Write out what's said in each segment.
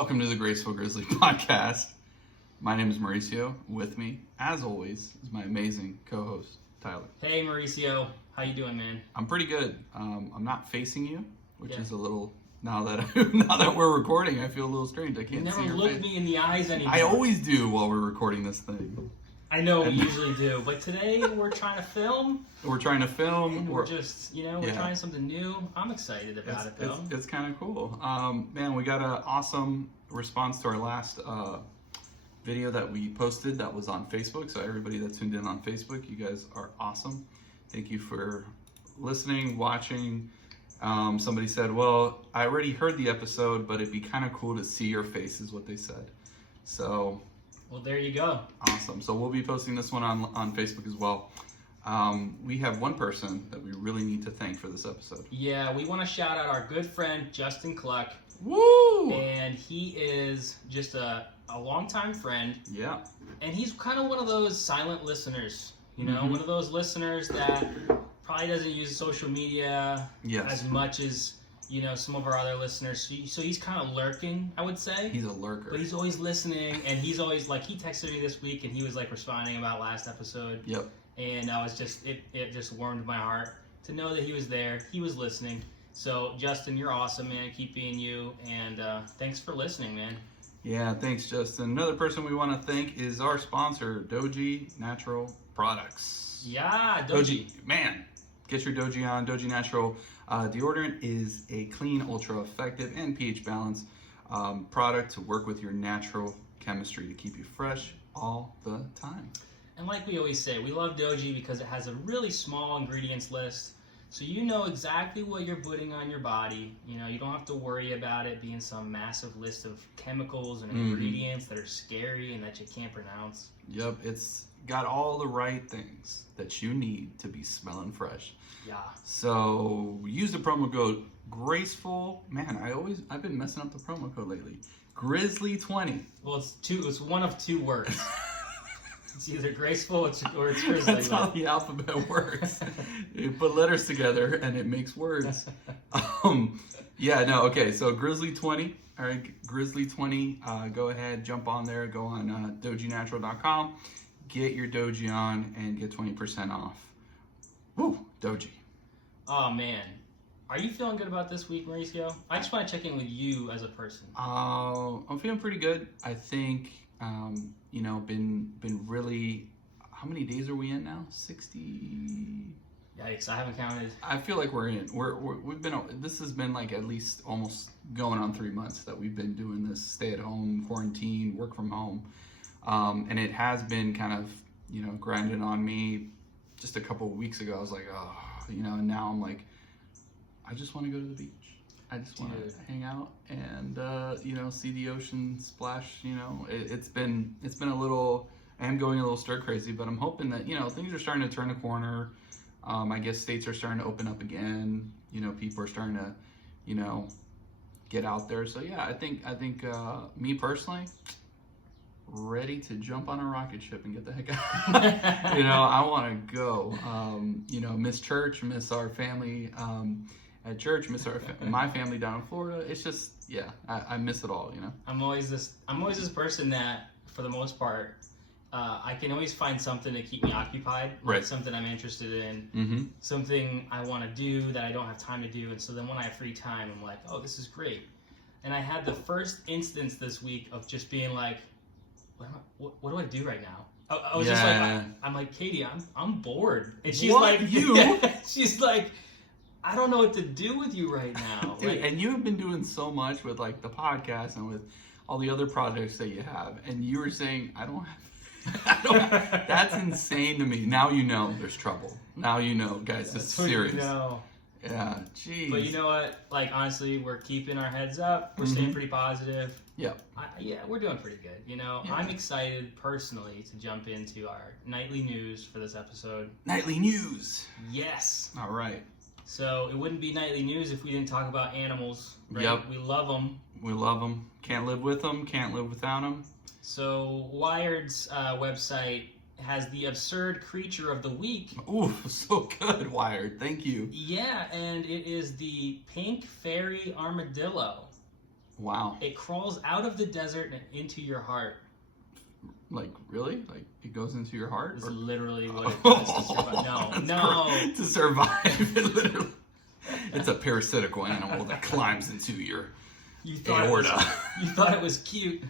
Welcome to the Graceful Grizzly podcast. My name is Mauricio. With me, as always, is my amazing co-host, Tyler. Hey Mauricio, how you doing, man? I'm pretty good. I'm not facing you, which is a little, now that we're recording, I feel a little strange. I can't see your face. You never look me in the eyes anymore. I always do while we're recording this thing. I know we usually do, but today we're trying to film. We're trying to film. And we're just, we're trying something new. I'm excited about it, though. It's kind of cool. Man, we got an awesome response to our last video that we posted that was on Facebook. So everybody that tuned in on Facebook, you guys are awesome. Thank you for listening, watching. Somebody said, well, I already heard the episode, but it'd be kind of cool to see your face is what they said. So... well, there you go. Awesome. So we'll be posting this one on Facebook as well. We have one person that we really need to thank for this episode. Yeah, we want to shout out our good friend, Justin Cluck. Woo! And he is just a longtime friend. Yeah. And he's kind of one of those silent listeners, one of those listeners that probably doesn't use social media as much as... some of our other listeners. So he's kind of lurking, I would say. He's a lurker. But he's always listening, and he's always, he texted me this week, and he was, responding about last episode. Yep. And I was just, it just warmed my heart to know that he was there. He was listening. So, Justin, you're awesome, man. Keep being you, and thanks for listening, man. Yeah, thanks, Justin. Another person we want to thank is our sponsor, Doji Natural Products. Yeah, Doji. Man, get your Doji on. Doji Natural deodorant is a clean, ultra-effective, and pH-balanced product to work with your natural chemistry to keep you fresh all the time. And like we always say, we love Doji because it has a really small ingredients list, so you know exactly what you're putting on your body. You don't have to worry about it being some massive list of chemicals and ingredients that are scary and that you can't pronounce. Yep, it's got all the right things that you need to be smelling fresh. Yeah. So use the promo code Graceful. Man, I've been messing up the promo code lately. Grizzly20. Well, it's one of two words. It's either graceful or it's grizzly. That's how the alphabet works. You put letters together and it makes words. Okay. So Grizzly20. All right, Grizzly20. Go ahead, jump on there. Go on dojinatural.com. Get your Doji on and get 20% off. Woo, Doji. Oh, man. Are you feeling good about this week, Mauricio? I just want to check in with you as a person. I'm feeling pretty good. I think, been really... How many days are we in now? 60... Yikes, I haven't counted. I feel like we're in. We've been... This has been at least almost going on 3 months that we've been doing this stay-at-home, quarantine, work from home. And it has been kind of, grinding on me. Just a couple of weeks ago, I was like, and now I'm like, I just want to go to the beach. I just want to hang out and, see the ocean splash, It's been a little, I am going a little stir crazy, but I'm hoping that, things are starting to turn the corner. I guess states are starting to open up again. People are starting to, get out there. So yeah, I think me personally, ready to jump on a rocket ship and get the heck out. I want to go. Miss church, miss our family at church, miss my family down in Florida. It's just, I miss it all. I'm always this person that, for the most part, I can always find something to keep me occupied. Right. Something I'm interested in. Something I want to do that I don't have time to do. And so then when I have free time, I'm like, oh, this is great. And I had the first instance this week of just being like, what do I do right now? I was just like, I'm like, Katie, I'm bored. And she's she's like, I don't know what to do with you right now. Dude, and you have been doing so much with the podcast and with all the other projects that you have. And you were saying, I don't have, that's insane to me. Now there's trouble. Now guys, this is serious. Yeah, geez. But you know what? Honestly, we're keeping our heads up. We're staying pretty positive. Yep. We're doing pretty good. I'm excited personally to jump into our nightly news for this episode. Nightly news. Yes. All right. So it wouldn't be nightly news if we didn't talk about animals. Right? Yep. We love them. We love them. Can't live with them. Can't live without them. So Wired's website has the absurd creature of the week. Ooh, so good, Wired. Thank you. Yeah, and it is the pink fairy armadillo. Wow. It crawls out of the desert and into your heart. Like, really? Like, it goes into your heart? This is literally what it does to survive. No. To survive, literally. It's a parasitical animal that climbs into your aorta. You thought it was cute.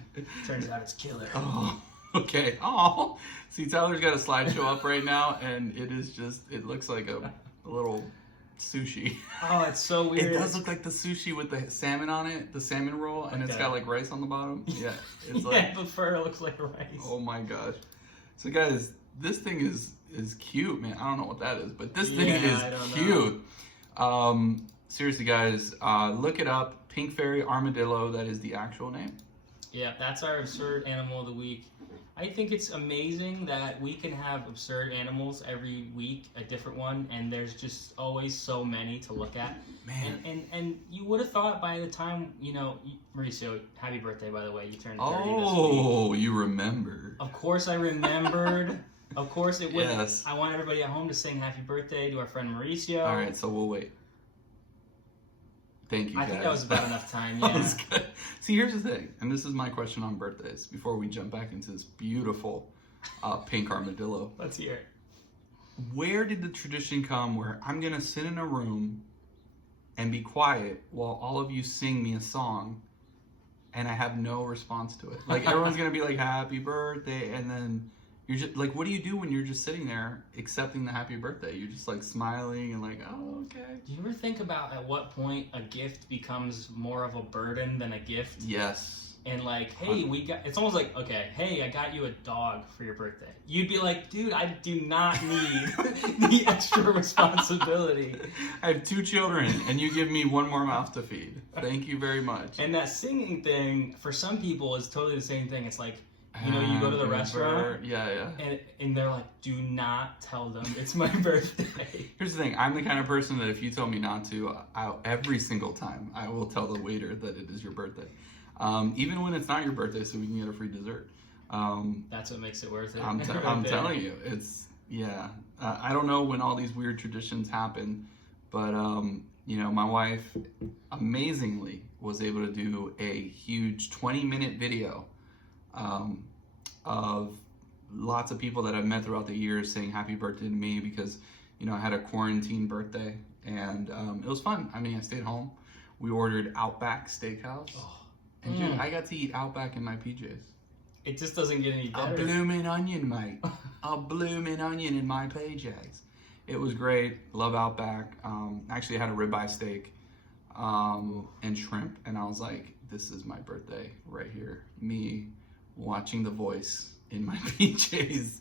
Turns out it's killer. Oh, okay. Oh, see, Tyler's got a slideshow up right now, and it looks like a little sushi. Oh, it's so weird. It does look like the sushi with the salmon on it, the salmon roll, and it's got like rice on the bottom. Yeah, it's yeah, the fur looks like rice. Oh my gosh. So guys, this thing is cute, man. I don't know what that is, but this thing is cute. Seriously, guys, look it up. Pink Fairy Armadillo. That is the actual name. Yeah, that's our absurd animal of the week. I think it's amazing that we can have absurd animals every week, a different one, and there's just always so many to look at. Man. And you would have thought by the time, Mauricio, happy birthday, by the way. You turned 30 this week. Oh, you remember. Of course I remembered. Of course it would. Yes. I want everybody at home to sing happy birthday to our friend Mauricio. All right, so we'll wait. Thank you, guys. I think that was about enough time, yeah. See, here's the thing, and this is my question on birthdays before we jump back into this beautiful pink armadillo. Let's hear it. Where did the tradition come where I'm going to sit in a room and be quiet while all of you sing me a song and I have no response to it? Like, everyone's going to be like, happy birthday, and then you're just like, what do you do when you're just sitting there accepting the happy birthday? You're just like smiling and like, oh, okay. Do you ever think about at what point a gift becomes more of a burden than a gift? Yes. And like, hey, it's almost like, okay, hey, I got you a dog for your birthday. You'd be like, dude, I do not need the extra responsibility. I have 2 children and you give me 1 more mouth to feed. Thank you very much. And that singing thing, for some people, is totally the same thing. It's like, you go to the restaurant, and they're like, do not tell them it's my birthday. Here's the thing, I'm the kind of person that if you tell me not to, every single time, I will tell the waiter that it is your birthday. Even when it's not your birthday, so we can get a free dessert. That's what makes it worth it. I'm telling you, I don't know when all these weird traditions happen, but my wife amazingly was able to do a huge 20-minute video of lots of people that I've met throughout the years saying happy birthday to me because, I had a quarantine birthday, and it was fun. I mean, I stayed home. We ordered Outback Steakhouse. And dude, I got to eat Outback in my PJs. It just doesn't get any better. A blooming onion, mate. A blooming onion in my PJs. It was great. Love Outback. Actually, I had a ribeye steak and shrimp, and I was like, this is my birthday right here. Me watching The Voice in my PJs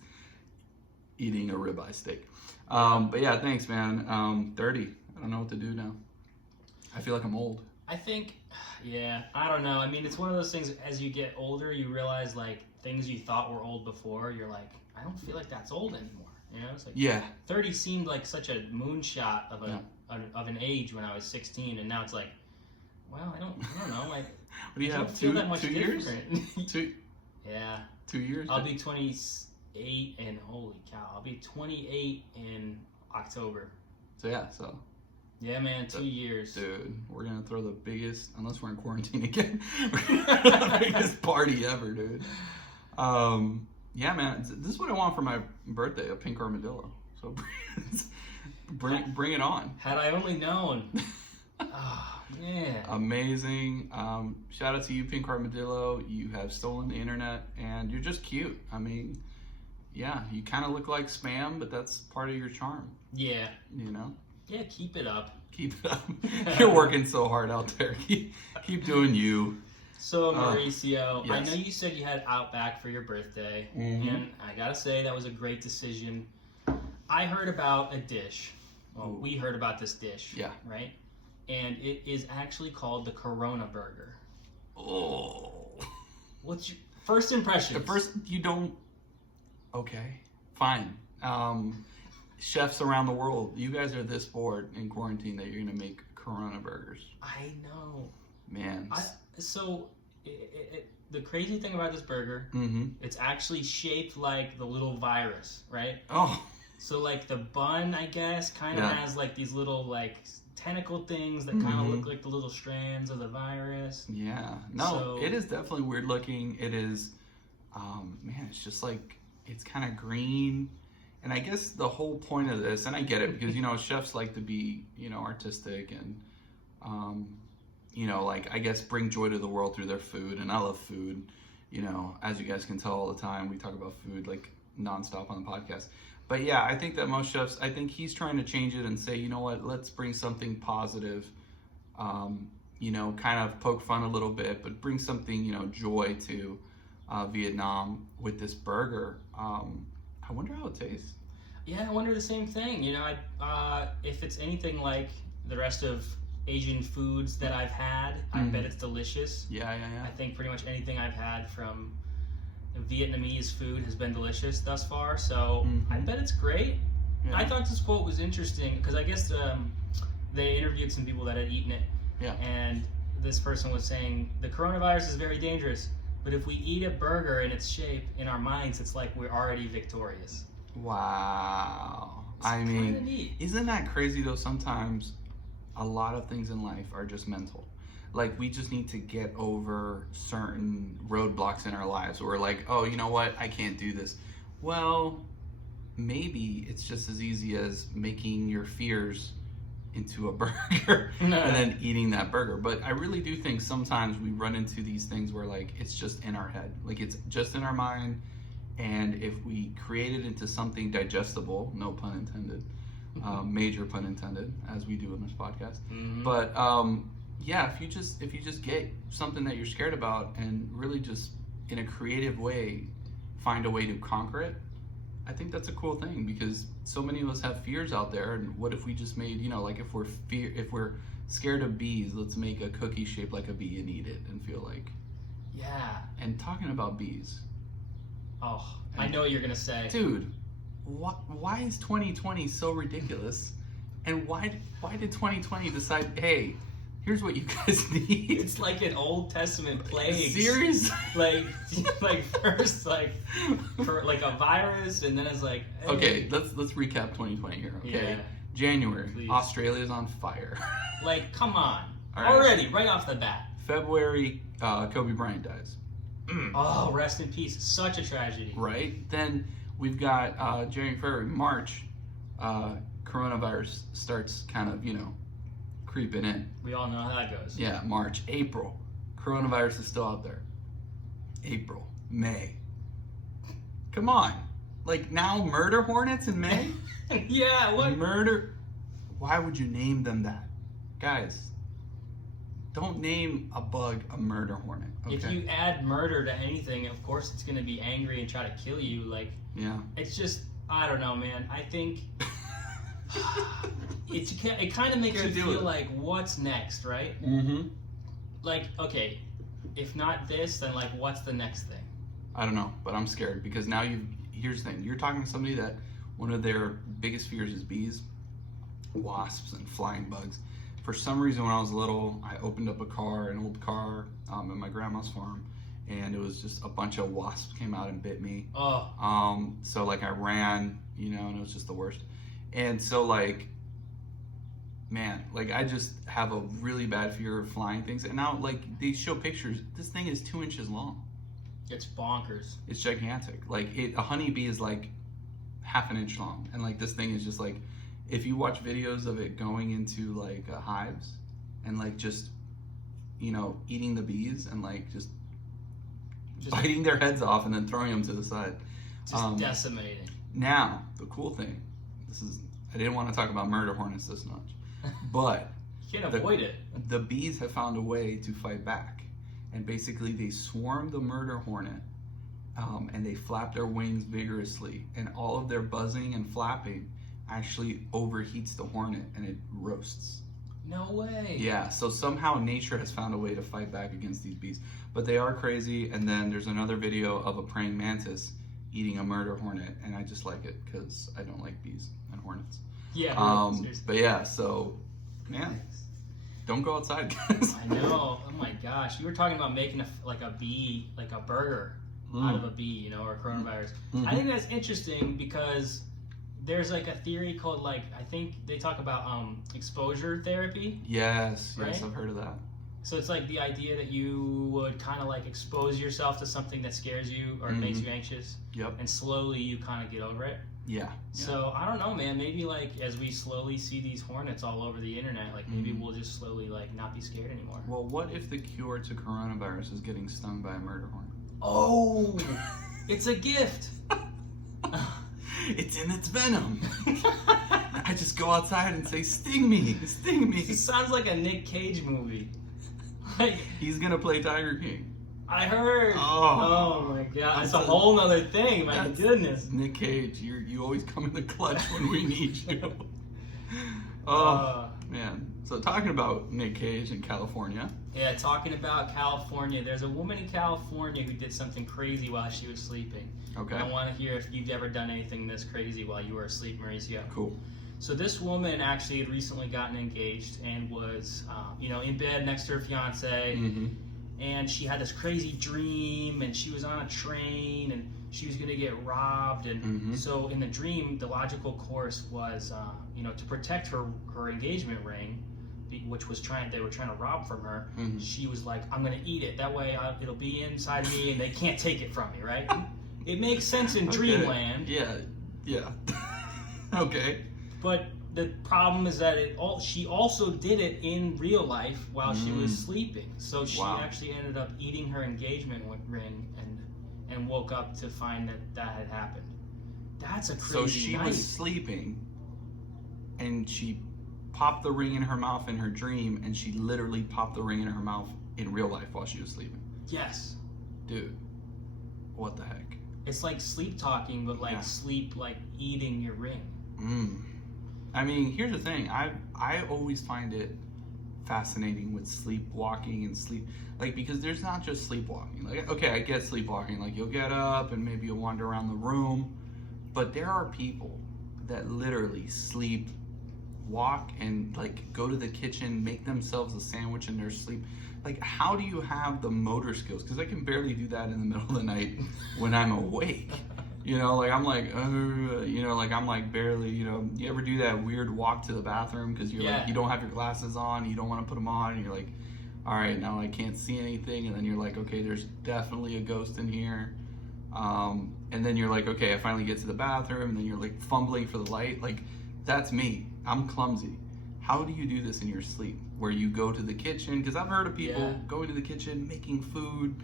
eating a ribeye steak. But yeah, thanks, man. 30. I don't know what to do now. I feel like I'm old. I think, I don't know. I mean, it's one of those things, as you get older, you realize, like, things you thought were old before, you're like, I don't feel like that's old anymore. It's like 30 seemed like such a moonshot of an age when I was 16, and now it's like, well, I don't know. Like, what do you have? Feel that much 2 years? Yeah. 2 years? I'll be 28 and holy cow, I'll be 28 in October. Yeah, man, 2 years. Dude, we're going to throw the biggest, unless we're in quarantine again, the biggest party ever, dude. Yeah, man, this is what I want for my birthday, a pink armadillo. So bring it on. Had I only known. Oh, man. Amazing. Shout out to you, Pink Armadillo. You have stolen the internet, and you're just cute. I mean, yeah, you kind of look like spam, but that's part of your charm. Yeah. Yeah, keep it up. Keep it up. You're working so hard out there. Keep doing you. So, Mauricio, yes. I know you said you had Outback for your birthday, and I gotta say that was a great decision. I heard about a dish. Well, we heard about this dish. Yeah. Right? And it is actually called the Corona Burger. Oh. What's your first impression? At first, you don't... Okay, fine. Chefs around the world, you guys are this bored in quarantine that you're going to make Corona burgers. I know. Man. The crazy thing about this burger, it's actually shaped like the little virus, right? Oh. So, like, the bun, I guess, kind of has, like, these little, like, tentacle things that kind of look like the little strands of the virus. Yeah. No, it is definitely weird looking. It is, man, it's just like, it's kind of green. And I guess the whole point of this, and I get it because, you know, chefs like to be, you know, artistic and, you know, like, I guess bring joy to the world through their food. And I love food, you know, as you guys can tell all the time, we talk about food like nonstop on the podcast. But yeah, I think that most chefs, I think he's trying to change it and say, you know what, let's bring something positive, you know, kind of poke fun a little bit, but bring something, you know, joy to Vietnam with this burger. I wonder how it tastes. Yeah, I wonder the same thing. You know, if it's anything like the rest of Asian foods that I've had, I bet it's delicious. Yeah. I think pretty much anything I've had from Vietnamese food has been delicious thus far, so I bet it's great. Yeah. I thought this quote was interesting because I guess they interviewed some people that had eaten it, and this person was saying the coronavirus is very dangerous, but if we eat a burger in its shape, in our minds, it's like we're already victorious. Wow. It's I mean, neat. Isn't that crazy though? Sometimes a lot of things in life are just mental. Like, we just need to get over certain roadblocks in our lives. We're like, oh, you know what? I can't do this. Well, maybe it's just as easy as making your fears into a burger and then eating that burger. But I really do think sometimes we run into these things where, like, it's just in our head. Like, it's just in our mind. And if we create it into something digestible, no pun intended, major pun intended, as we do in this podcast. But, yeah, if you just get something that you're scared about and really just in a creative way find a way to conquer it, I think that's a cool thing because so many of us have fears out there. And what if we just made, you know, like if we're scared of bees, let's make a cookie shaped like a bee and eat it and feel like. Yeah. And talking about bees. Oh, I know what you're gonna say, dude. Why is 2020 so ridiculous? And why did 2020 decide, hey, here's what you guys need? It's like an Old Testament plague. Seriously? like first like a virus, and then it's like. Hey. Okay, let's recap 2020 here. Okay, yeah, January, please. Australia's on fire. Like, come on, right. Already, right off the bat. February, Kobe Bryant dies. Oh, rest in peace. Such a tragedy. Right. Then we've got January, February, March. Coronavirus starts kind of, you know, creeping in. We all know how that goes. Yeah, March, April. Coronavirus is still out there. April, May. Come on. Like, now murder hornets in May? Yeah, what? Murder. Why would you name them that? Guys, don't name a bug a murder hornet. Okay? If you add murder to anything, of course it's going to be angry and try to kill you. Like, yeah. It's just, I don't know, man. I think it kind of makes you feel like, what's next, right? Like, okay, if not this, then like, what's the next thing? I don't know, but I'm scared because now here's the thing. You're talking to somebody that one of their biggest fears is bees, wasps, and flying bugs. For some reason, when I was little, I opened up an old car at my grandma's farm, and it was just a bunch of wasps came out and bit me. Oh. So like I ran, you know, and it was just the worst. And so like, man, like I just have a really bad fear of flying things. And now like they show pictures. This thing is 2 inches long. It's bonkers. It's gigantic. Like a honeybee is like half an inch long, and like this thing is just like. If you watch videos of it going into like hives and like just, you know, eating the bees and like just biting their heads off and then throwing them to the side. Just decimating. Now, the cool thing, I didn't want to talk about murder hornets this much, but you can't avoid it. The bees have found a way to fight back. And basically they swarm the murder hornet and they flap their wings vigorously, and all of their buzzing and flapping actually overheats the hornet and it roasts. No way. Yeah, so somehow nature has found a way to fight back against these bees. But they are crazy. And then there's another video of a praying mantis eating a murder hornet, and I just like it because I don't like bees and hornets. Yeah. But yeah, so man, don't go outside, guys. I know. Oh my gosh, you were talking about making a burger out of a bee, you know, or coronavirus. I think that's interesting because there's like a theory called like, I think they talk about exposure therapy. Yes, right? I've heard of that. So it's like the idea that you would kind of like expose yourself to something that scares you or makes you anxious. Yep. And slowly you kind of get over it. Yeah. So I don't know, man. Maybe like as we slowly see these hornets all over the internet, like maybe we'll just slowly like not be scared anymore. Well, what if the cure to coronavirus is getting stung by a murder hornet? Oh, it's a gift. It's in its venom. I just go outside and say, "Sting me, sting me." It sounds like a Nick Cage movie. Like, he's gonna play Tiger King. I heard. Oh my god, it's a whole nother thing. My goodness. Nick Cage, you always come in the clutch when we need you. Man. So talking about Nick Cage in California. Yeah, talking about California. There's a woman in California who did something crazy while she was sleeping. Okay. I want to hear if you've ever done anything this crazy while you were asleep, Mauricio. Cool. So this woman actually had recently gotten engaged and was, in bed next to her fiance, and she had this crazy dream, and she was on a train, and she was going to get robbed, and so in the dream, the logical course was, to protect her engagement ring, which they were trying to rob from her. She was like, I'm going to eat it. That way, it'll be inside me, and they can't take it from me, right? It makes sense in dreamland. Yeah. Okay. But the problem is that she also did it in real life while she was sleeping. So she actually ended up eating her engagement ring and woke up to find that had happened. That's a crazy So she night. was sleeping, and she popped the ring in her mouth in her dream, and she literally popped the ring in her mouth in real life while she was sleeping. Yes. Dude, what the heck? It's like sleep talking, but like sleep, like eating your ring. I mean, here's the thing. I always find it fascinating with sleepwalking and sleep, like, because there's not just sleepwalking. Like, okay, I get sleepwalking. Like, you'll get up and maybe you'll wander around the room, but there are people that literally sleep, walk, and like go to the kitchen, make themselves a sandwich in their sleep. Like, how do you have the motor skills? Because I can barely do that in the middle of the night when I'm awake. Like I'm like, like I'm like barely, you ever do that weird walk to the bathroom because you're like, you don't have your glasses on, you don't want to put them on, and you're like, all right, now I can't see anything, and then you're like, okay, there's definitely a ghost in here, and then you're like, okay, I finally get to the bathroom, and then you're like fumbling for the light. Like, that's me. I'm clumsy. How do you do this in your sleep, where you go to the kitchen? Because I've heard of people going to the kitchen, making food,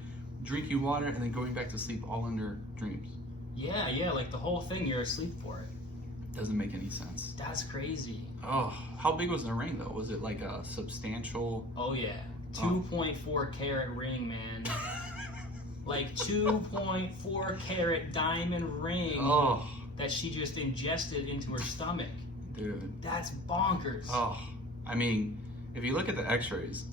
drinking water, and then going back to sleep all in their dreams. Yeah, like the whole thing, you're asleep for it. Doesn't make any sense. That's crazy. Oh, how big was the ring though? Was it like a substantial? Oh yeah, 2.4 carat ring, man. Like 2.4 carat diamond ring that she just ingested into her stomach. Dude, that's bonkers. Oh, I mean, if you look at the X-rays,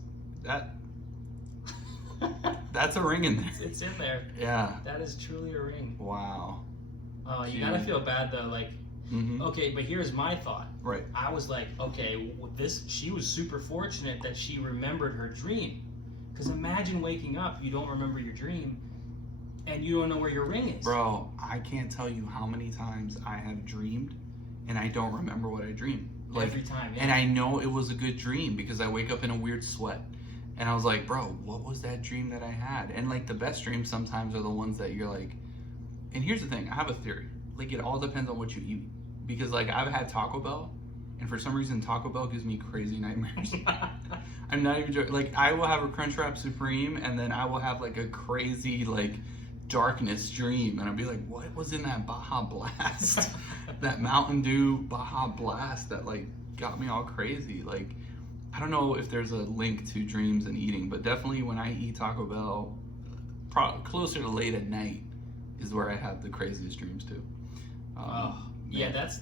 that's a ring in there. It's in there. Yeah. That is truly a ring. Wow. Oh, you gotta feel bad though. Like, okay, but here's my thought. Right. I was like, okay, she was super fortunate that she remembered her dream. Because imagine waking up, you don't remember your dream, and you don't know where your ring is. Bro, I can't tell you how many times I have dreamed, and I don't remember what I dreamed. Like, every time, And I know it was a good dream because I wake up in a weird sweat. And I was like, bro, what was that dream that I had? And like the best dreams sometimes are the ones that you're like, and here's the thing, I have a theory. Like, it all depends on what you eat. Because like I've had Taco Bell, and for some reason Taco Bell gives me crazy nightmares. I'm not even joking. Like, I will have a Crunchwrap Supreme, and then I will have like a crazy like darkness dream, and I'll be like, what was in that Baja Blast? That Mountain Dew Baja Blast that like got me all crazy. Like, I don't know if there's a link to dreams and eating, but definitely when I eat Taco Bell, closer to late at night is where I have the craziest dreams too.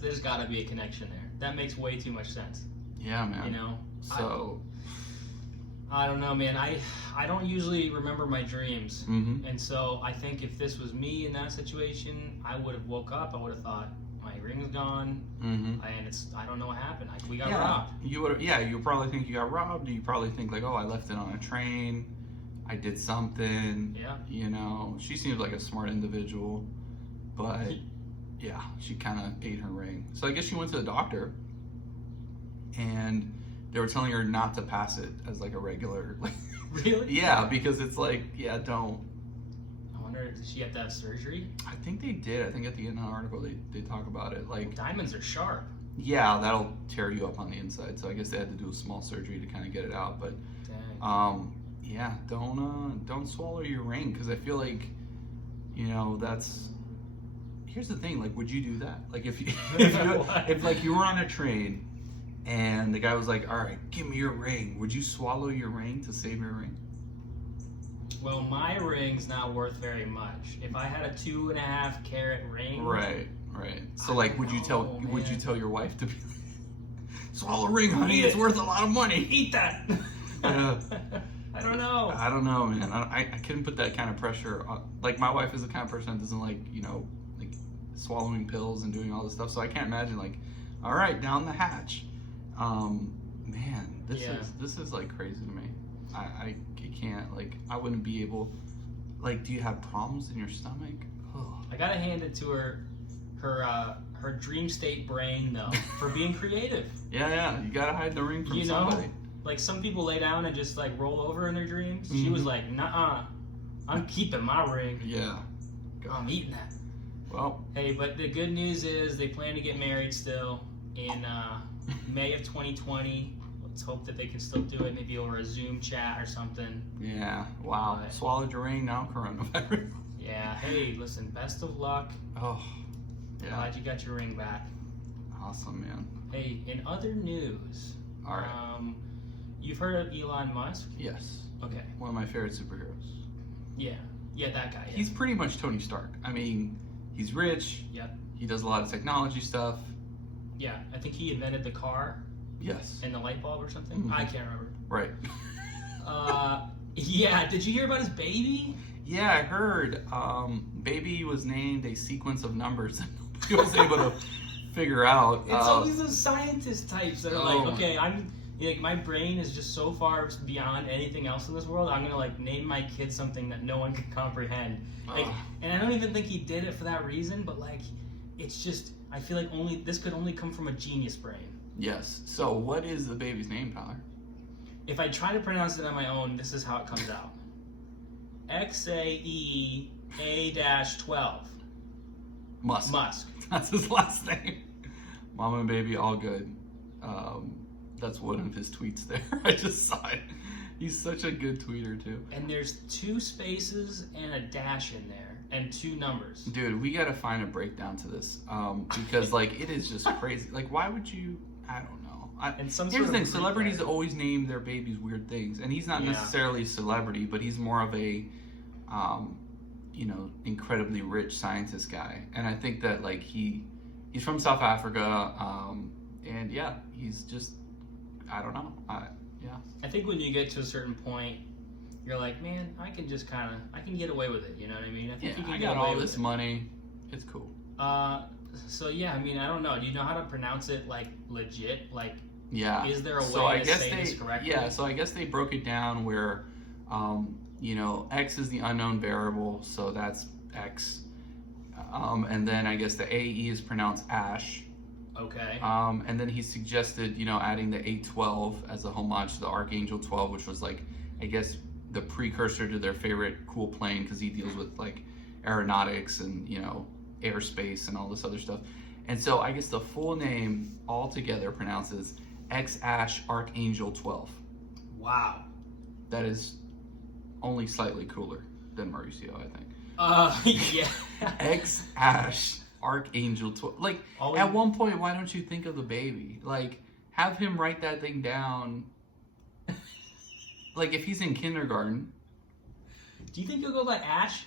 There's got to be a connection there. That makes way too much sense. Yeah, man. So I don't know, man. I don't usually remember my dreams, and so I think if this was me in that situation, I would have woke up. I would have thought, my ring's gone, and I don't know what happened. We got robbed. You probably think you got robbed. You probably think like, oh, I left it on a train. I did something. Yeah. She seems like a smart individual, but yeah, she kind of ate her ring. So I guess she went to the doctor, and they were telling her not to pass it as like a regular. Like, Really? yeah, because it's like, yeah, don't. I wonder, did she have to have surgery? I think they did. I think at the end of the article they talk about it. Like, Diamonds are sharp. yeah, that'll tear you up on the inside. So I guess they had to do a small surgery to kind of get it out. But Dang. yeah, don't swallow your ring, because I feel like, that's. Here's the thing, like, would you do that? Like, if if like you were on a train and the guy was like, all right, give me your ring, would you swallow your ring to save your ring? Well, my ring's not worth very much. If I had a 2.5 carat ring, Right. So like, would you tell your wife to be swallow a ring, honey? It's worth a lot of money. Eat that. I don't know. I don't know, man. I couldn't put that kind of pressure on. Like, my wife is the kind of person that doesn't like, like swallowing pills and doing all this stuff. So I can't imagine, like, all right, down the hatch. Man, this is like crazy to me. I can't, like, I wouldn't be able. Like, do you have problems in your stomach? Oh. I gotta hand it to her dream state brain though for being creative. Yeah, you gotta hide the ring from somebody. Like, some people lay down and just like roll over in their dreams. Mm-hmm. She was like, "Nuh-uh, I'm keeping my ring. Yeah, I'm eating that." Well, hey, but the good news is they plan to get married still in May of 2020. Let's hope that they can still do it, maybe over a Zoom chat or something. Yeah, wow. But, swallowed your ring, now coronavirus. Yeah, hey, listen, best of luck. Oh, yeah. Glad you got your ring back. Awesome, man. Hey, in other news, all right. You've heard of Elon Musk? Yes. Okay. One of my favorite superheroes. Yeah, that guy. Yeah. He's pretty much Tony Stark. I mean, he's rich. Yep. He does a lot of technology stuff. Yeah, I think he invented the car. Yes. And the light bulb or something. Mm-hmm. I can't remember. Right. Yeah. Did you hear about his baby? Yeah, I heard. Baby was named a sequence of numbers that nobody was able to figure out. It's always those scientist types that are like, okay, my brain is just so far beyond anything else in this world. I'm gonna like name my kid something that no one can comprehend. Like, and I don't even think he did it for that reason. But like, it's just, I feel like this could only come from a genius brain. Yes. So what is the baby's name, Tyler? If I try to pronounce it on my own, this is how it comes out. XAEA-12. Musk. That's his last name. Mama and baby, all good. That's one of his tweets there. I just saw it. He's such a good tweeter, too. And there's 2 spaces and a dash in there, and 2 numbers. Dude, we gotta find a breakdown to this. Because, like, it is just crazy. Like, why would you... I don't know. Here's the thing. Celebrities always name their babies weird things. And he's not necessarily a celebrity, but he's more of a, incredibly rich scientist guy. And I think that, like, he's from South Africa. And, yeah, he's just... I don't know. I think when you get to a certain point, you're like, man, I can just I can get away with it. You know what I mean? I think you can get got away all with this money. It's cool. So yeah, I mean, I don't know. Do you know how to pronounce it like legit? Like, yeah. Is there a way to say this correctly? Yeah. So I guess they broke it down where, X is the unknown variable, so that's X. And then I guess the AE is pronounced Ash. Okay. And then he suggested, adding the A12 as a homage to the Archangel 12, which was like, I guess, the precursor to their favorite cool plane, because he deals with like aeronautics and, airspace and all this other stuff. And so I guess the full name altogether pronounces X-Ash Archangel 12. Wow. That is only slightly cooler than Mauricio, I think. Yeah. X-Ash Archangel 12. Like, at one point, why don't you think of the baby? Like, have him write that thing down. Like, if he's in kindergarten. Do you think he'll go by Ash?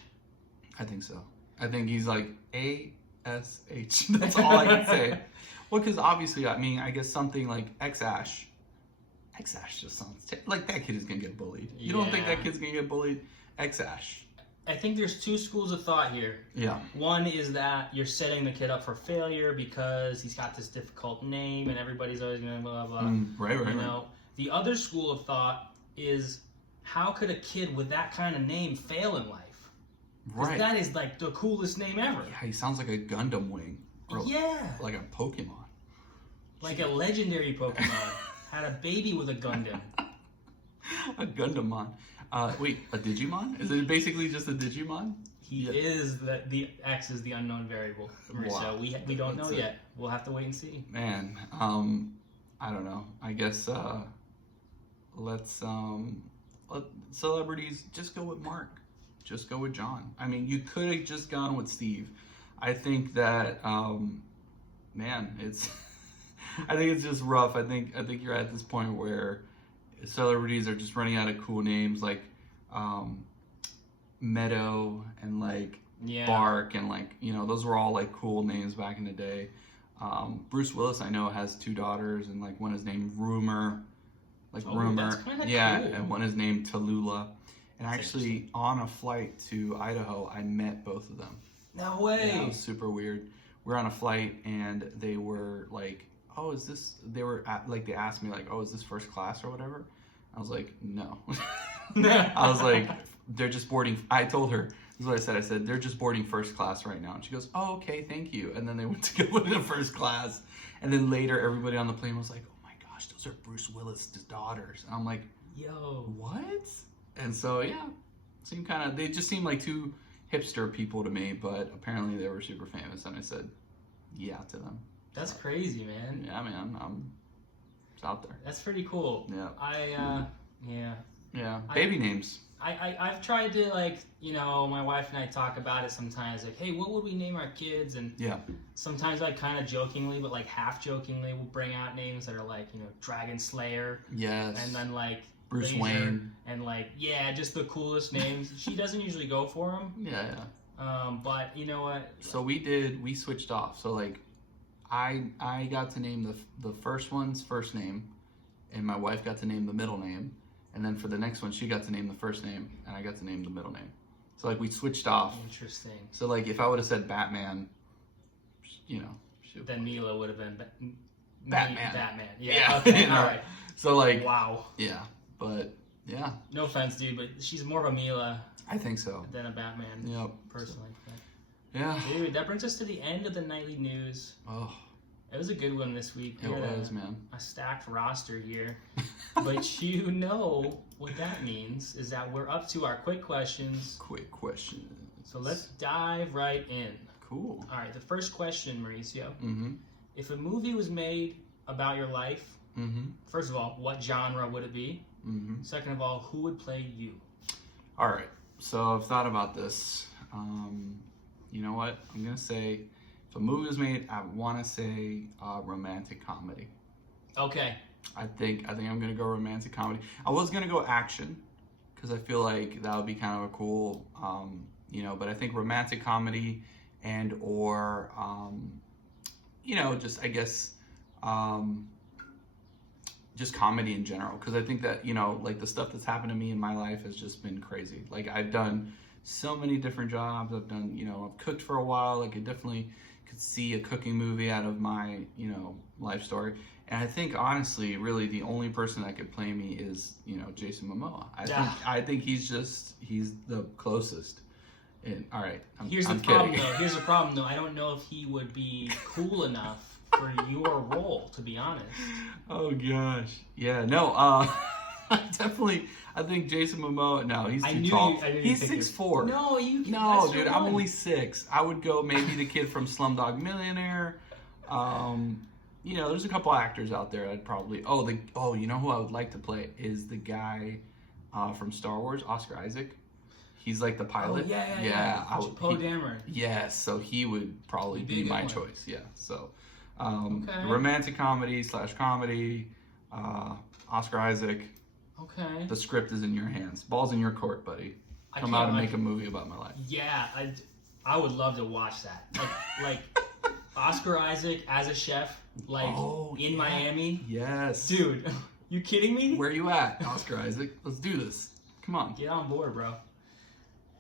I think so. I think he's like A-S-H. That's all I can say. Well, because obviously, I mean, I guess something like X-Ash. X-Ash just sounds... like, that kid is going to get bullied. You don't think that kid's going to get bullied? X-Ash. I think there's 2 schools of thought here. Yeah. One is that you're setting the kid up for failure because he's got this difficult name and everybody's always going to blah, blah, blah. Right. The other school of thought is, how could a kid with that kind of name fail in life? Right. That is like the coolest name ever. Yeah, he sounds like a Gundam wing. Or like a Pokemon. Like a legendary Pokemon. Had a baby with a Gundam. A Gundamon. Wait, a Digimon? Is it basically just a Digimon? He is the X is the unknown variable. Wow. So we don't know yet. We'll have to wait and see. Man, I don't know. I guess let's let celebrities just go with Mark. Just go with John. I mean, you could have just gone with Steve. I think that man, it's I think it's just rough. I think you're at this point where celebrities are just running out of cool names like Meadow and like Bark and like, you know, those were all like cool names back in the day. Bruce Willis, I know, has 2 daughters, and like one is named Rumor, like Rumor, that's cool. And one is named Tallulah. And actually, on a flight to Idaho, I met both of them. No way. Yeah, it was super weird. We're on a flight, and they were like, "Oh, is this?" They were like, they asked me like, "Oh, is this first class or whatever?" I was like, "No." I was like, "They're just boarding." I told her, this is what I said. I said, "They're just boarding first class right now." And she goes, "Oh, okay, thank you." And then they went to go into first class. And then later, everybody on the plane was like, "Oh my gosh, those are Bruce Willis' daughters." And I'm like, "Yo, what?" And so yeah, seemed kind of. They just seemed like 2 hipster people to me, but apparently they were super famous. And I said, "Yeah" to them. That's crazy, man. Yeah, man. It's out there. That's pretty cool. Yeah. Yeah. Baby names. I've tried to, like, you know, my wife and I talk about it sometimes, like, hey, what would we name our kids? And sometimes, like, kind of jokingly, but like half jokingly, we'll bring out names that are like, you know, Dragon Slayer. Yes. And then like Bruce Laser, Wayne. And like, just the coolest names. She doesn't usually go for them. Yeah. But you know what? So we switched off. So like, I got to name the first one's first name, and my wife got to name the middle name, and then for the next one she got to name the first name, and I got to name the middle name. So like we switched off. Interesting. So like if I would have said Batman, you know, then Mila would have been Batman. Batman. Yeah. Okay. All right. So like. Wow. Yeah. But yeah. No offense, dude, but she's more of a Mila. I think so. Than a Batman. Yep. Personally. Yeah. Dude, that brings us to the end of the nightly news. Oh. It was a good one this week. It was, man. A stacked roster here. But you know what that means is that we're up to our quick questions. Quick questions. So let's dive right in. Cool. All right, the first question, Mauricio. Mm-hmm. If a movie was made about your life, mm-hmm. first of all, what genre would it be? Mm-hmm. Second of all, who would play you? All right. So I've thought about this. You know what? I'm going to say, if a movie was made, I want to say romantic comedy. Okay. I think I'm going to go romantic comedy. I was going to go action because I feel like that would be kind of a cool, you know, but I think romantic comedy and or, you know, just, I guess, just comedy in general. Because I think that, you know, like the stuff that's happened to me in my life has just been crazy. Like I've done so many different jobs. I've done, you know, I've cooked for a while. Like I definitely could see a cooking movie out of my, you know, life story. And I think honestly, really the only person that could play me is, you know, Jason Momoa. I think he's the closest. And all right, Here's the problem though. I don't know if he would be cool enough for your role, to be honest. Oh gosh. Yeah, no, I think Jason Momoa, no, he's too tall. He's 6'4". No, dude, I'm only 6. I would go maybe the kid from Slumdog Millionaire. You know, there's a couple actors out there I'd probably, you know who I would like to play is the guy from Star Wars, Oscar Isaac. He's like the pilot. Yeah. Poe Dameron. Yes, so he would probably be my choice. Yeah, so romantic comedy / comedy, Oscar Isaac. Okay. The script is in your hands. Ball's in your court, buddy. Come out and make a movie about my life. Yeah, I would love to watch that. Like Oscar Isaac as a chef, in Miami. Yes. Dude, you kidding me? Where you at, Oscar Isaac? Let's do this. Come on. Get on board, bro.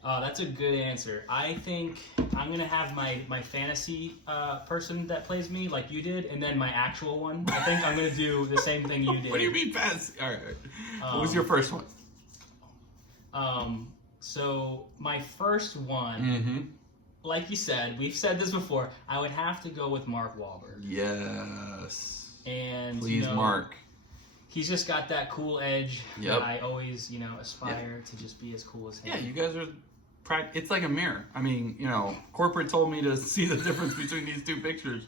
That's a good answer. I think I'm going to have my fantasy person that plays me like you did, and then my actual one. I think I'm going to do the same thing you did. What do you mean fantasy? All right. What was your first one? So my first one, Mm-hmm. like you said, we've said this before, I would have to go with Mark Wahlberg. Yes. And Please, Mark. He's just got that cool edge Yep. that I always, aspire to just be as cool as him. Yeah, you guys are. It's like a mirror. I mean, corporate told me to see the difference between these two pictures,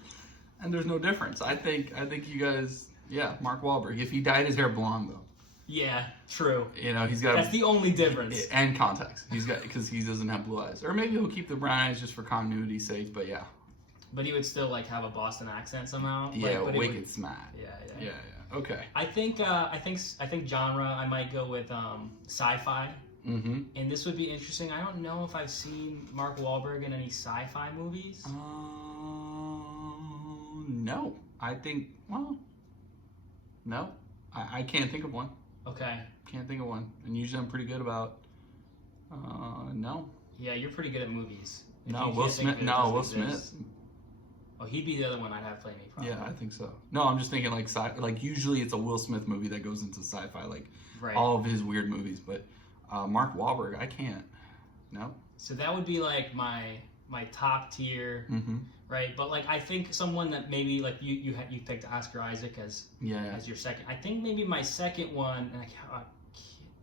and there's no difference. I think you guys. Yeah, Mark Wahlberg. If he dyed his hair blonde though. Yeah, true. He's got. That's the only difference. And contacts. He's got because he doesn't have blue eyes, or maybe he'll keep the brown eyes just for continuity's sake. But yeah. But he would still have a Boston accent somehow. Yeah, wicked smart. Yeah. Okay. I think genre. I might go with sci-fi. Mm-hmm. And this would be interesting. I don't know if I've seen Mark Wahlberg in any sci-fi movies. No. I think. Well. No. I can't think of one. Okay. Can't think of one. And usually I'm pretty good about. No. Yeah, you're pretty good at movies. No, Will Smith. No, Will Smith. Oh, he'd be the other one I'd have play me. Probably. Yeah, I think so. No, I'm just thinking like usually it's a Will Smith movie that goes into sci-fi, right. All of his weird movies. But Mark Wahlberg, I can't. No. So that would be my top tier, right? But I think someone that maybe you picked Oscar Isaac as your second. I think maybe my second one,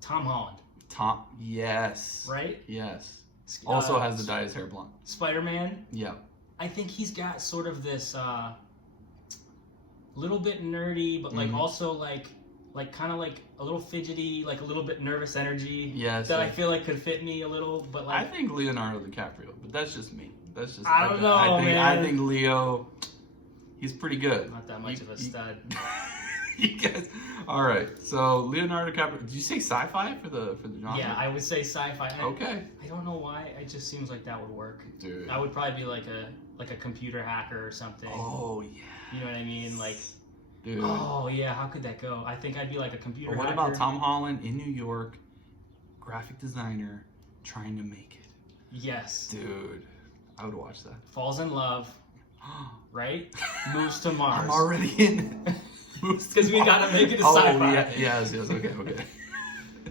Tom Holland. Yes. Right. Yes. Also has to dye his hair blonde. Spider-Man. Yeah. I think he's got sort of this little bit nerdy, but also kind of a little fidgety, a little bit nervous energy. Yes. That I feel could fit me a little, but I think Leonardo DiCaprio, but that's just me. That's just I don't know, man. I think Leo, he's pretty good. Not that much of a stud. You guys, all right. So Leonardo DiCaprio. Did you say sci-fi for the genre? Yeah, I would say sci-fi. Okay. I don't know why. It just seems like that would work. Dude. I would probably be like a computer hacker or something. Oh yeah. You know what I mean? Dude. Oh yeah. How could that go? I think I'd be like a computer hacker. What about Tom Holland in New York, graphic designer, trying to make it? Yes. Dude, I would watch that. Falls in love. Right? Moves to Mars. I'm already in it. Because we gotta make it a sci-fi. Oh, yes, okay.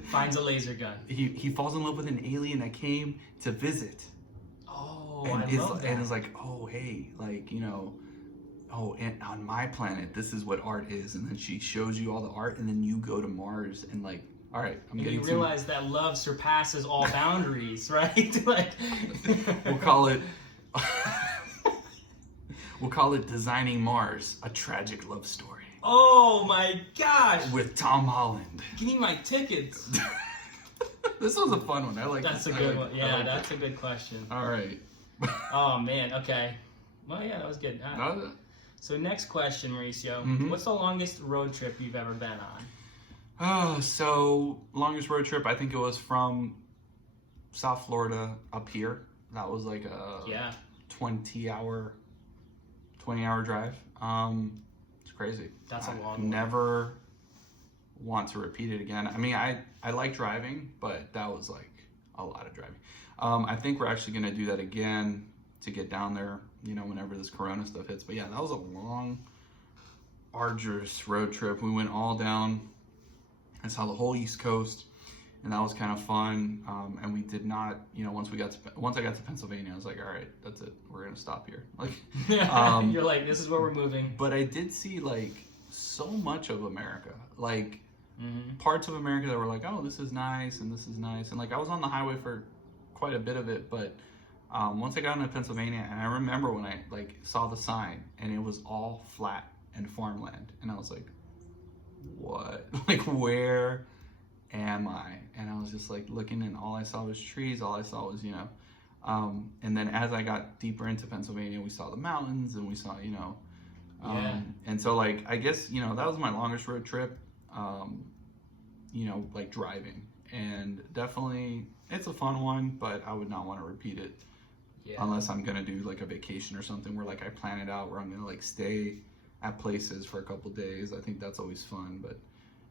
Finds a laser gun. He falls in love with an alien that came to visit. Oh, and I love that. And it's oh, hey, and on my planet, this is what art is. And then she shows you all the art, and then you go to Mars and all right, I'm getting. You realize that love surpasses all boundaries, right? We'll call it. We'll call it Designing Mars, a tragic love story. Oh my gosh! With Tom Holland. Give me my tickets. This was a fun one. I like. That's a good one. Yeah, that's a good question. All right. Oh man. Okay. Well, yeah, that was good. So next question, Mauricio. What's the longest road trip you've ever been on? Oh, so longest road trip. I think it was from South Florida up here. That was a 20-hour drive. It's crazy. That's a long I one. Never want to repeat it again. I mean, I like driving, but that was a lot of driving. I think we're actually going to do that again to get down there, whenever this Corona stuff hits. But yeah, that was a long, arduous road trip. We went all down and saw the whole East Coast, and that was kind of fun. And we did not, once I got to Pennsylvania, I was all right, that's it. We're gonna stop here. You're this is where we're moving. But I did see so much of America, parts of America that were oh, this is nice, and this is nice, and I was on the highway for quite a bit of it, but once I got into Pennsylvania, and I remember when I saw the sign, and it was all flat and farmland, and I was what? Where am I? And I was just looking, and all I saw was trees. All I saw was and then as I got deeper into Pennsylvania, we saw the mountains, and we saw and so I guess that was my longest road trip, driving, and definitely it's a fun one, but I would not want to repeat it unless I'm gonna do a vacation or something where I plan it out, where I'm gonna stay at places for a couple days. I think that's always fun, but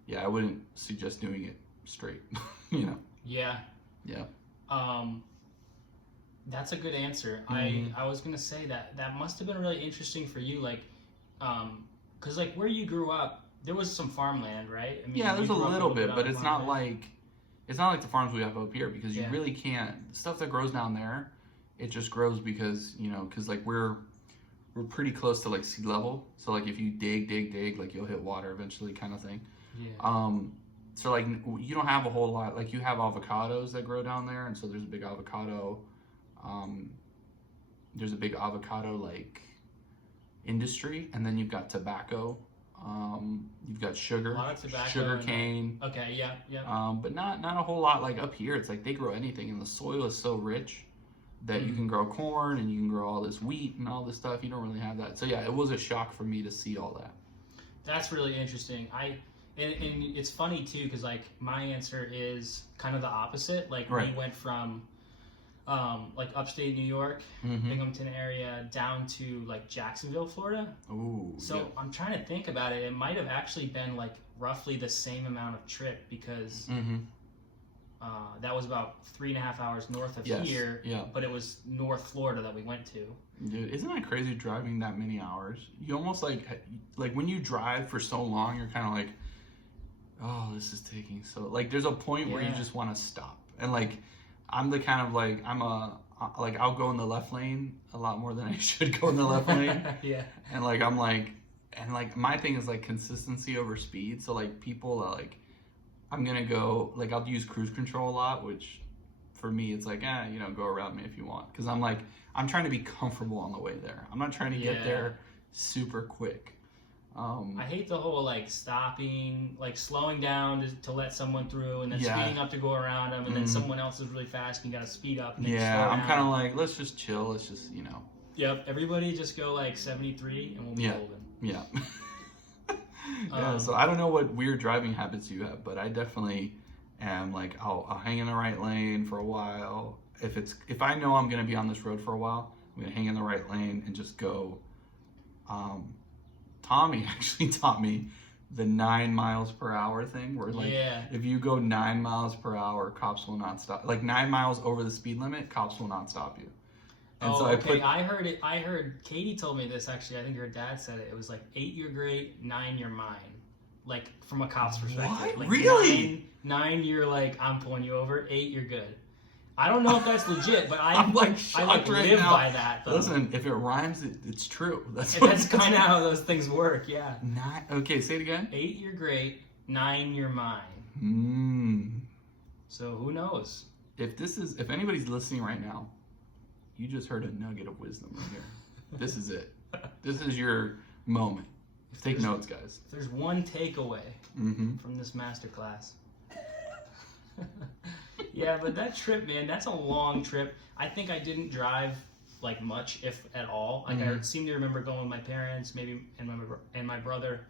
yeah, I wouldn't suggest doing it straight. Yeah. That's a good answer. I was gonna say that must have been really interesting for you, because where you grew up, there was some farmland, right? I mean, yeah, there's a little bit, but it's not It's not like the farms we have up here, because you Yeah. really can't. Stuff that grows down there, it just grows because, you know, because like we're pretty close to like sea level. So like if you dig, like you'll hit water eventually, kind of thing. Yeah. So like you don't have a whole lot. Like you have avocados that grow down there, and so there's a big avocado. There's a big avocado like industry, and then you've got tobacco. You've got sugar, A lot of tobacco, sugar and, cane. Okay, yeah. But not a whole lot. Like up here, it's like they grow anything, and the soil is so rich that you can grow corn and you can grow all this wheat and all this stuff. You don't really have that. So yeah, it was a shock for me to see all that. That's really interesting. And it's funny too, because like my answer is kind of the opposite. Like Right. we went from like upstate New York, Binghamton area, down to like Jacksonville, Florida. Ooh. So yeah. I'm trying to think about it. It might have actually been like roughly the same amount of trip, because that was about 3.5 hours north of here. Yeah. But it was North Florida that we went to. Dude, isn't that crazy driving that many hours? You almost like when you drive for so long, you're kind of like, oh, this is taking so, like there's a point where you just want to stop. And like, I'm the kind of like, I'll go in the left lane a lot more than I should go in the left lane. Yeah. And like, my thing is like consistency over speed. So like people are like, I'm going to go, like I'll use cruise control a lot, which for me, it's like, you know, go around me if you want. Cause I'm like, I'm trying to be comfortable on the way there. I'm not trying to get there super quick. I hate the whole like stopping, like slowing down to let someone through, and then speeding up to go around them, and then someone else is really fast and you gotta speed up. And then slow I'm down. kind of like, let's just chill. Let's just, you know. Yep, everybody just go like 73 and we'll be golden. Yeah. Yeah, so I don't know what weird driving habits you have, but I definitely am like, I'll hang in the right lane for a while. If I know I'm gonna be on this road for a while, I'm gonna hang in the right lane and just go. Tommy actually taught me the 9 miles per hour thing, where like if you go 9 miles per hour, cops will not stop. Like 9 miles over the speed limit, cops will not stop you. And so I heard it. I heard Katie told me this actually. I think her dad said it. It was like 8 you're great, 9 you're mine. Like from a cop's perspective. What? Like Really? 9 you're like I'm pulling you over. 8 you're good. I don't know if that's legit, but I'm like shocked right live now. by that. Though. Listen, if it rhymes, it's true. That's kind of how those things work. Yeah. Okay, say it again. 8 you're great, 9 you're mine. So who knows? If anybody's listening right now, you just heard a nugget of wisdom right here. This is it. This is your moment. Take notes, guys. If there's one takeaway from this masterclass. Yeah, but that trip, man, that's a long trip. I think I didn't drive like much, if at all. Like I seem to remember going with my parents, maybe, and my brother.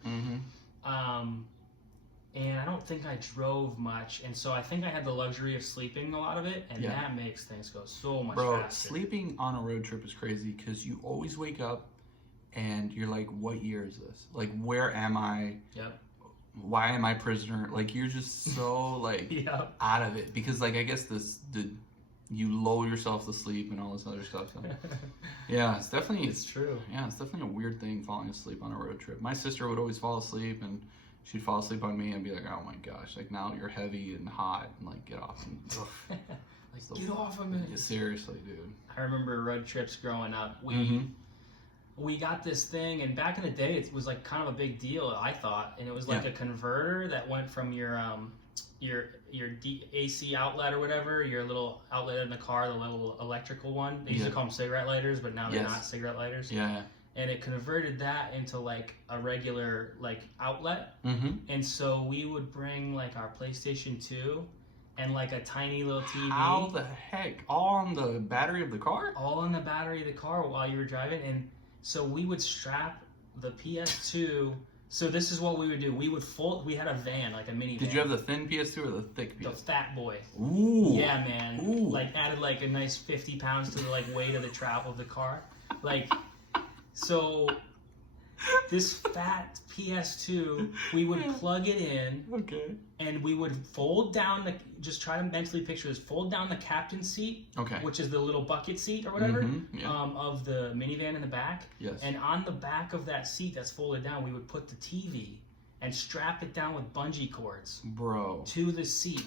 And I don't think I drove much, and so I think I had the luxury of sleeping a lot of it, and that makes things go so much faster. Sleeping on a road trip is crazy because you always wake up and you're like, what year is this? Like, where am I? Yep. Why am I prisoner? Like, you're just so like out of it, because like I guess you lull yourself to sleep and all this other stuff. So. Yeah, it's true. Yeah, it's definitely a weird thing falling asleep on a road trip. My sister would always fall asleep, and she'd fall asleep on me and be like, oh my gosh, like now you're heavy and hot, and like get off. And, like, get off of me. Yeah, seriously, dude. I remember road trips growing up. We got this thing, and back in the day, it was like kind of a big deal, I thought, and it was like a converter that went from your AC outlet or whatever, your little outlet in the car, the little electrical one. They used to call them cigarette lighters, but now they're not cigarette lighters. Yeah. And it converted that into like a regular like outlet. And so we would bring like our PlayStation 2 and like a tiny little TV. How the heck? All on the battery of the car? All in the battery of the car while you were driving. And so we would strap the PS2. So this is what we would do. We had a van, like a minivan. Did you have the thin PS2 or the thick PS2? The fat boy. Ooh. Yeah, man. Ooh. Like added like a nice 50 pounds to the like weight of the travel of the car. Like, so this fat PS2, we would plug it in. Okay. And we would fold down just try to mentally picture this, fold down the captain's seat, which is the little bucket seat or whatever, of the minivan in the back. Yes. And on the back of that seat that's folded down, we would put the TV and strap it down with bungee cords. Bro. To the seat.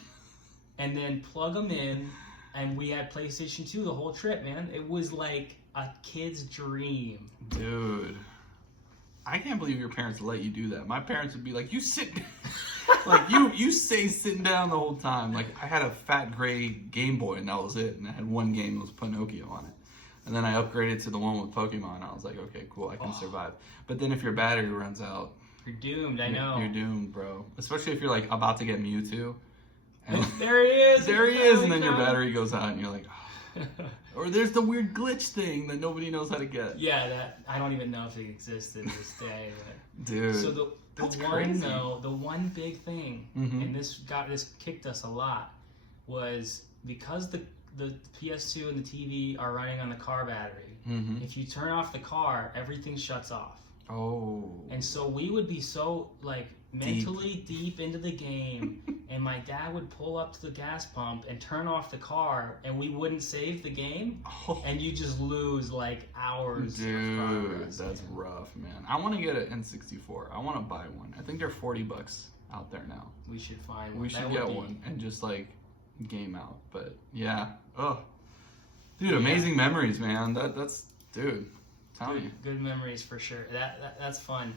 and then plug them in, and we had PlayStation 2 the whole trip, man. It was like a kid's dream. Dude, I can't believe your parents let you do that. My parents would be like, you sit like you stay sitting down the whole time. Like I had a fat gray Game Boy and that was it. And I had one game that was Pinocchio on it. And then I upgraded to the one with Pokemon. I was like, okay, cool, I can survive. But then if your battery runs out, you're doomed. I know. You're doomed, bro. Especially if you're like about to get Mewtwo. And there he is. There he is, and then your battery goes out, and you're like, oh. Or there's the weird glitch thing that nobody knows how to get. Yeah, that I don't even know if it exists in this day. But. Dude, so the one big thing, mm-hmm. and this kicked us a lot, was because the PS2 and the TV are running on the car battery. Mm-hmm. If you turn off the car, everything shuts off. Oh. And so we would be so like mentally deep into the game, and my dad would pull up to the gas pump and turn off the car, and we wouldn't save the game, and you just lose like hours. Dude, of progress. That's rough, man. I want to get an N64. I want to buy one. I think they're $40 out there now. We should find one. We should get one and just like game out. But yeah, dude, amazing memories, man. That's dude. Tell me. Good memories for sure. That's fun.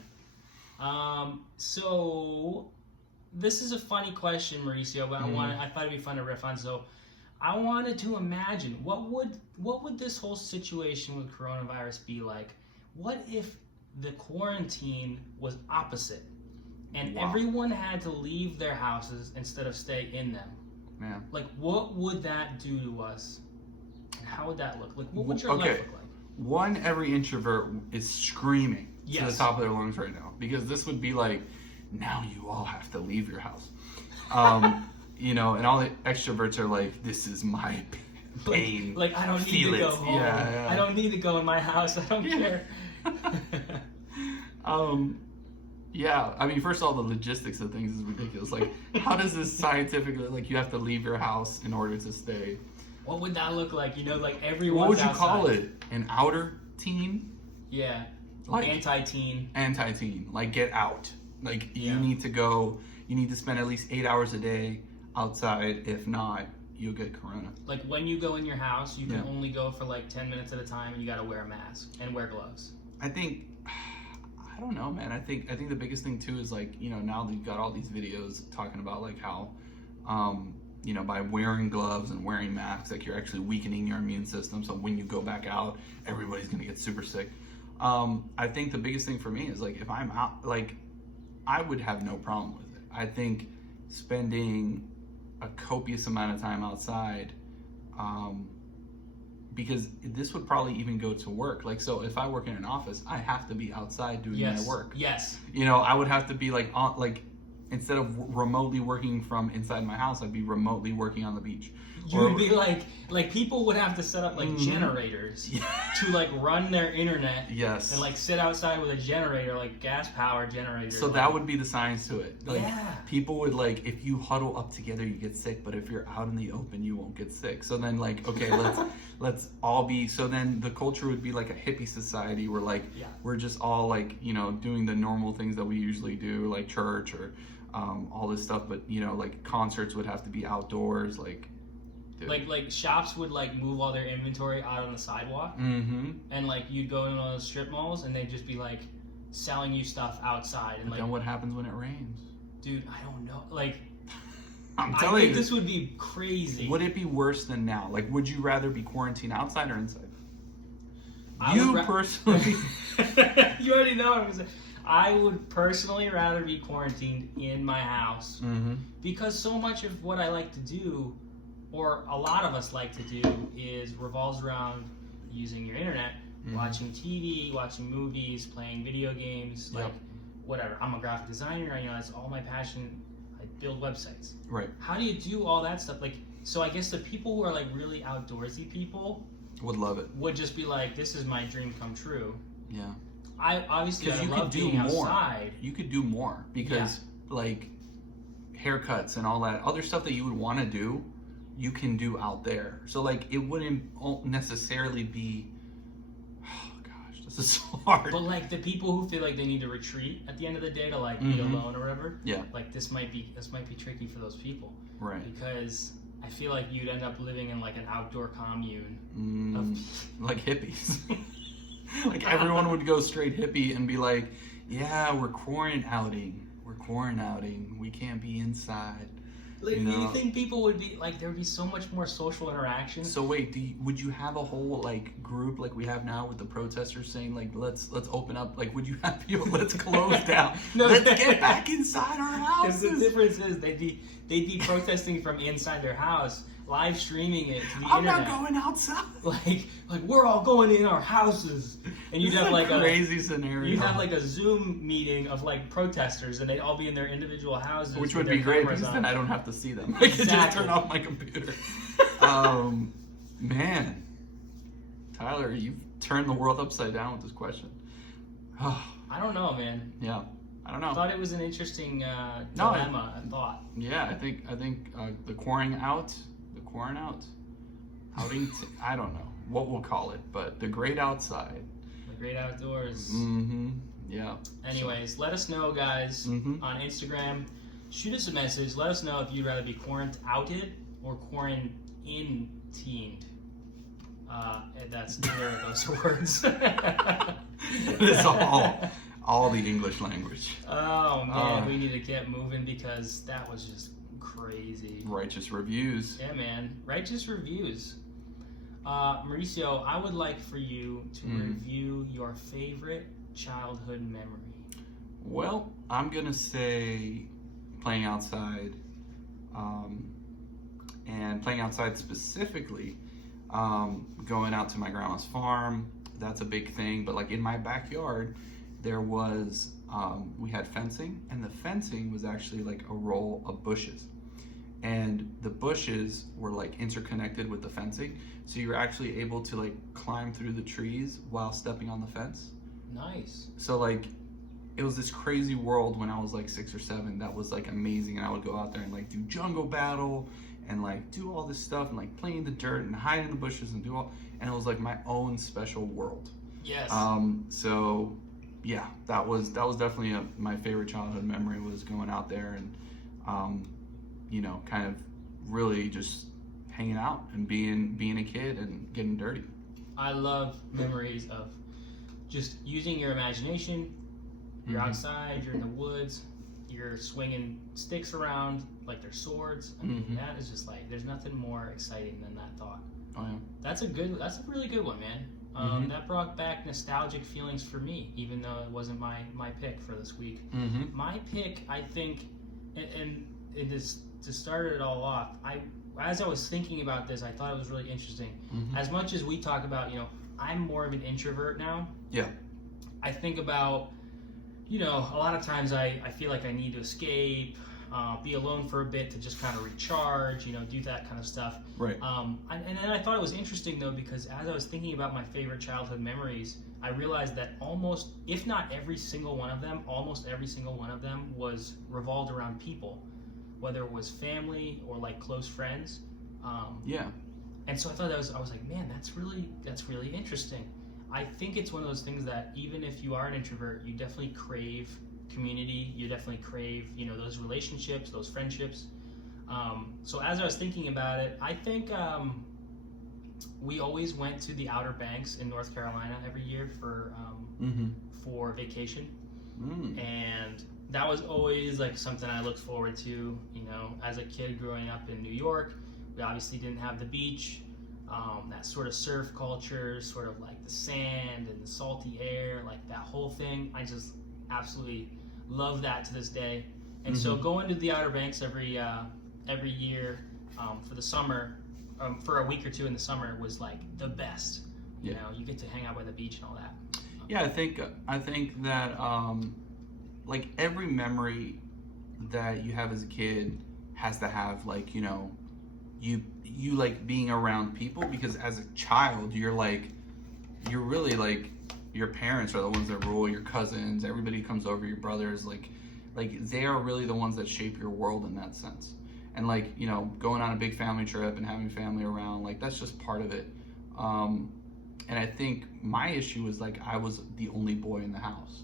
So this is a funny question, Mauricio, but I thought it'd be fun to riff on. So I wanted to imagine what would this whole situation with coronavirus be like? What if the quarantine was opposite and everyone had to leave their houses instead of stay in them? Man. Like, what would that do to us? How would that look? Like, what would your life look like? One, every introvert is screaming to the top of their lungs right now, because this would be like, now you all have to leave your house. You know, and all the extroverts are like, this is my pain. Like I don't need to go home. Yeah. I don't need to go in my house. I don't care. Yeah, I mean, first of all, the logistics of things is ridiculous. Like, how does this scientifically, like, you have to leave your house in order to stay? What would that look like? You know, like everyone's What would you outside. call it? An outer teen? Yeah. Like anti-teen. Anti-teen. Like, get out. Like, you need to go, you need to spend at least 8 hours a day outside. If not, you'll get corona. Like, when you go in your house, you can only go for like 10 minutes at a time, and you got to wear a mask and wear gloves. I think, I don't know, man. I think the biggest thing too is like, you know, now that you've got all these videos talking about like how, you know, by wearing gloves and wearing masks, like you're actually weakening your immune system. So when you go back out, everybody's gonna get super sick. I think the biggest thing for me is like, if I'm out, like, I would have no problem with it. I think spending a copious amount of time outside, because this would probably even go to work. Like, so if I work in an office, I have to be outside doing my work. Yes. You know, I would have to be like, on, like, instead of remotely working from inside my house, I'd be remotely working on the beach. You'd be like people would have to set up like generators to like run their internet. Yes. And like sit outside with a generator, like gas power generator. So that would be the science to it. Like, yeah. People would like, if you huddle up together, you get sick, but if you're out in the open, you won't get sick. So then like, okay, let's all be, so then the culture would be like a hippie society where like, we're just all like, you know, doing the normal things that we usually do, like church or all this stuff. But, you know, like concerts would have to be outdoors, like, like shops would like move all their inventory out on the sidewalk, and like you'd go into one of those strip malls and they'd just be like selling you stuff outside. And like, then what happens when it rains? Dude, I don't know. Like, I'm telling you, this would be crazy. Would it be worse than now? Like, would you rather be quarantined outside or inside? Personally, you already know what I'm saying. I would personally rather be quarantined in my house, because so much of what I like to do, or a lot of us like to do, revolves around using your internet, watching TV, watching movies, playing video games, like whatever. I'm a graphic designer, you know, that's all my passion. I build websites. Right. How do you do all that stuff? Like, so I guess the people who are like really outdoorsy people would love it. Would just be like, this is my dream come true. Yeah. I love being outside. You could do more because like haircuts and all that other stuff that you would want to do, you can do out there. So like it wouldn't necessarily be, oh gosh, this is so hard. But like the people who feel like they need to retreat at the end of the day to like be alone or whatever. Yeah. Like this might be tricky for those people. Right. Because I feel like you'd end up living in like an outdoor commune. Like hippies. Like everyone would go straight hippie and be like, yeah, we're quarantining. We can't be inside. Like, do you think people would be like, there would be so much more social interaction? So wait, would you have a whole like group like we have now with the protesters saying like let's open up? Like, would you have people let's close down? Let's get back inside our houses. The difference is they'd be protesting from inside their house, live streaming it to the I'm internet. not going outside. Like we're all going in our houses, and you'd have like a crazy scenario. You'd have like a Zoom meeting of like protesters, and they'd all be in their individual houses, which would be great because then I don't have to see them. I can just turn off my computer. Man, Tyler, you've turned the world upside down with this question. I don't know, man. Yeah, I don't know. I thought it was an interesting dilemma. I thought. Yeah, I think the quarrying out. I don't know what we'll call it, but the great outside. The great outdoors. Yeah. Anyways, let us know, guys, on Instagram. Shoot us a message. Let us know if you'd rather be outed or quarantined. That's neither of those words. It's all the English language. Oh man, we need to get moving because that was just crazy. Righteous reviews. Yeah, man. Righteous reviews. Mauricio, I would like for you to review your favorite childhood memory. Well, I'm going to say playing outside. And playing outside specifically, going out to my grandma's farm. That's a big thing. But like in my backyard, there was, we had fencing. And the fencing was actually like a row of bushes. And the bushes were like interconnected with the fencing, so you were actually able to like climb through the trees while stepping on the fence. Nice. So like it was this crazy world when I was like 6 or 7 that was like amazing, and I would go out there and like do jungle battle and like do all this stuff and like play in the dirt and hide in the bushes and and it was like my own special world. Yes. So yeah, that was definitely my favorite childhood memory, was going out there and kind of really just hanging out and being a kid and getting dirty. I love memories of just using your imagination. You're outside, you're in the woods, you're swinging sticks around like they're swords. I mean, that is just like, there's nothing more exciting than that thought. Oh yeah. That's a really good one, man. That brought back nostalgic feelings for me, even though it wasn't my pick for this week. My pick, I think, and it is, to start it all off, as I was thinking about this, I thought it was really interesting. As much as we talk about, I'm more of an introvert now. Yeah. I think about, a lot of times I feel like I need to escape, be alone for a bit to just kind of recharge, do that kind of stuff. Right. And then I thought it was interesting, though, because as I was thinking about my favorite childhood memories, I realized that almost, if not every single one of them, almost every single one of them was revolved around people, whether it was family or like close friends. Yeah. And so I thought I was like, man, that's really interesting. I think it's one of those things that even if you are an introvert, you definitely crave community. You definitely crave, those relationships, those friendships. So as I was thinking about it, I think we always went to the Outer Banks in North Carolina every year for vacation. And that was always like something I looked forward to, as a kid growing up in New York. We obviously didn't have the beach, that sort of surf culture, sort of like the sand and the salty air, like that whole thing. I just absolutely love that to this day. And so going to the Outer Banks every year for the summer, for a week or two in the summer, was like the best. You get to hang out by the beach and all that. Yeah, I think that like every memory that you have as a kid has to have like, you like being around people, because as a child you're really like, your parents are the ones that rule, your cousins, everybody comes over, your brothers, like they are really the ones that shape your world in that sense. And like, going on a big family trip and having family around, like that's just part of it. And I think my issue was like, I was the only boy in the house.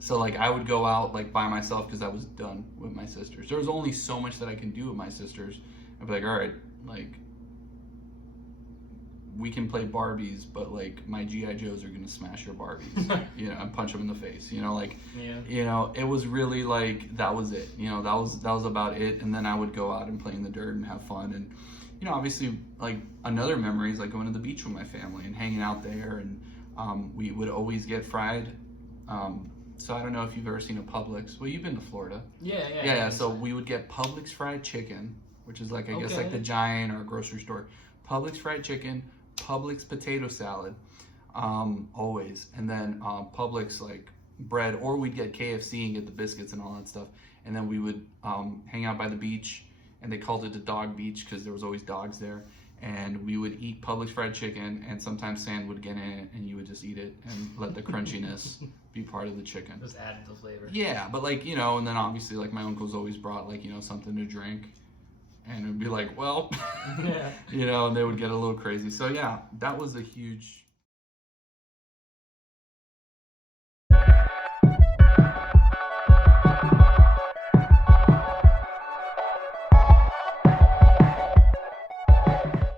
So like I would go out like by myself because I was done with my sisters. There was only so much that I can do with my sisters. I'd be like, all right, like, we can play Barbies, but like my GI Joes are gonna smash your Barbies, you know, and punch them in the face, you know, like, you know, it was really like that was it, you know, that was about it. And then I would go out and play in the dirt and have fun, and you know, obviously, like another memory is like going to the beach with my family and hanging out there, and we would always get fried. So I don't know if you've ever seen a Publix. Well, you've been to Florida. Yeah. So we would get Publix fried chicken, which is like I guess like the Giant or grocery store. Publix fried chicken, Publix potato salad, always, and then Publix like bread, or we'd get KFC and get the biscuits and all that stuff, and then we would hang out by the beach, and they called it the dog beach because there was always dogs there, and we would eat Publix fried chicken, and sometimes sand would get in it, and you would just eat it and let the crunchiness be part of the chicken. Just added the flavor. Yeah, but like, you know, and then obviously like my uncles always brought like, you know, something to drink. And it would be like, well, you know, and they would get a little crazy. So yeah, that was a huge